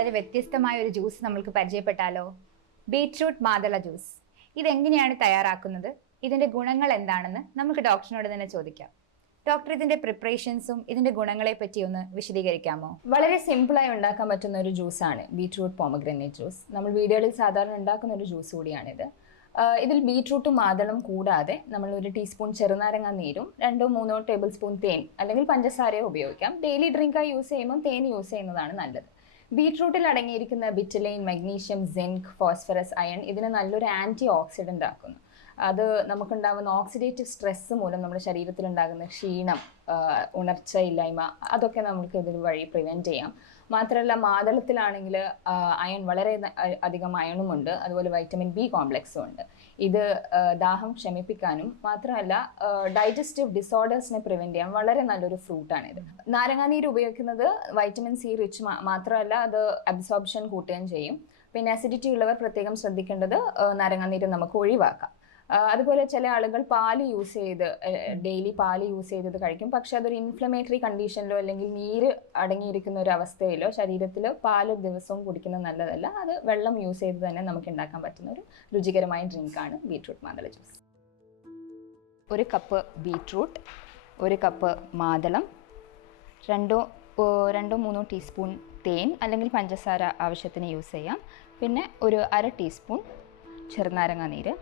വ്യത്യസ്തമായ ഒരു ജ്യൂസ് നമ്മൾക്ക് പരിചയപ്പെട്ടാലോ? ബീട്രൂട്ട് മാതള ജ്യൂസ്. ഇതെങ്ങനെയാണ് തയ്യാറാക്കുന്നത്? ഇതിന്റെ ഗുണങ്ങൾ എന്താണെന്ന് നമുക്ക് ഡോക്ടറിനോട് തന്നെ ചോദിക്കാം. ഡോക്ടർ ഇതിന്റെ പ്രിപ്പറേഷൻസും ഇതിന്റെ ഗുണങ്ങളെ പറ്റി ഒന്ന് വിശദീകരിക്കാമോ? വളരെ സിമ്പിളായി ഉണ്ടാക്കാൻ പറ്റുന്ന ഒരു ജ്യൂസാണ് ബീട്രൂട്ട് പോമഗ്രനേറ്റ് ജ്യൂസ്. നമ്മൾ വീടുകളിൽ സാധാരണ ഉണ്ടാക്കുന്ന ഒരു ജ്യൂസ് കൂടിയാണിത്. ഇതിൽ ബീട്രൂട്ടും മാതളം കൂടാതെ നമ്മൾ ഒരു ടീസ്പൂൺ ചെറുനാരങ്ങ നീരും രണ്ടോ മൂന്നോ ടേബിൾ സ്പൂൺ തേൻ അല്ലെങ്കിൽ പഞ്ചസാരയോ ഉപയോഗിക്കാം. ഡെയിലി ഡ്രിങ്കായി യൂസ് ചെയ്യുമ്പോൾ തേൻ യൂസ് ചെയ്യുന്നതാണ് നല്ലത്. ബീട്രൂട്ടിൽ അടങ്ങിയിരിക്കുന്ന betalain magnesium zinc phosphorus iron ഇതിന് നല്ലൊരു ആന്റി ഓക്സിഡന്റ് ആക്കുന്നു. അത് നമുക്കുണ്ടാകുന്ന ഓക്സിഡേറ്റീവ് സ്ട്രെസ് മൂലം നമ്മുടെ ശരീരത്തിൽ ഉണ്ടാകുന്ന ക്ഷീണം ഉണർച്ച ഉണർച്ചയില്ലായ്മ അതൊക്കെ നമുക്ക് ഇതിൽ വഴി പ്രിവെന്റ് ചെയ്യാം. മാത്രമല്ല മാതളത്തിലാണെങ്കിൽ അയൺ വളരെ അധികം അയണും അധികം അയണുമുണ്ട് അതുപോലെ വൈറ്റമിൻ ബി കോംപ്ലക്സും ഉണ്ട്. ഇത് ദാഹം ക്ഷമിപ്പിക്കാനും മാത്രമല്ല ഡൈജസ്റ്റീവ് ഡിസോർഡേഴ്സിനെ പ്രിവെന്റ് ചെയ്യാൻ വളരെ നല്ലൊരു ഫ്രൂട്ടാണ് ഇത് നാരങ്ങാനീര് ഉപയോഗിക്കുന്നത് വൈറ്റമിൻ സി റിച്ച് മാത്രമല്ല അത് അബ്സോർപ്ഷൻ കൂട്ടുകയും ചെയ്യും. പിന്നെ അസിഡിറ്റി ഉള്ളവർ പ്രത്യേകം ശ്രദ്ധിക്കേണ്ടത് നാരങ്ങാനീര് നമുക്ക് ഒഴിവാക്കാം. അതുപോലെ ചില ആളുകൾ പാൽ യൂസ് ചെയ്ത് ഡെയിലി പാൽ യൂസ് ചെയ്തത് കഴിക്കും. പക്ഷെ അതൊരു ഇൻഫ്ലമേറ്ററി കണ്ടീഷനിലോ അല്ലെങ്കിൽ നീര് അടങ്ങിയിരിക്കുന്ന ഒരു അവസ്ഥയിലോ ശരീരത്തിൽ പാൽ ദിവസവും കുടിക്കുന്നത് നല്ലതല്ല. അത് വെള്ളം യൂസ് ചെയ്ത് തന്നെ നമുക്ക് ഉണ്ടാക്കാൻ പറ്റുന്ന ഒരു രുചികരമായ ഡ്രിങ്കാണ് ബീട്രൂട്ട് മാതള ജ്യൂസ് ഒരു കപ്പ് ബീട്രൂട്ട് ഒരു കപ്പ് മാതളം രണ്ടോ രണ്ടോ മൂന്നോ ടീസ്പൂൺ തേൻ അല്ലെങ്കിൽ പഞ്ചസാര ആവശ്യത്തിന് യൂസ് ചെയ്യാം. പിന്നെ ഒരു അര ടീസ്പൂൺ ചെറുനാരങ്ങ നീര്.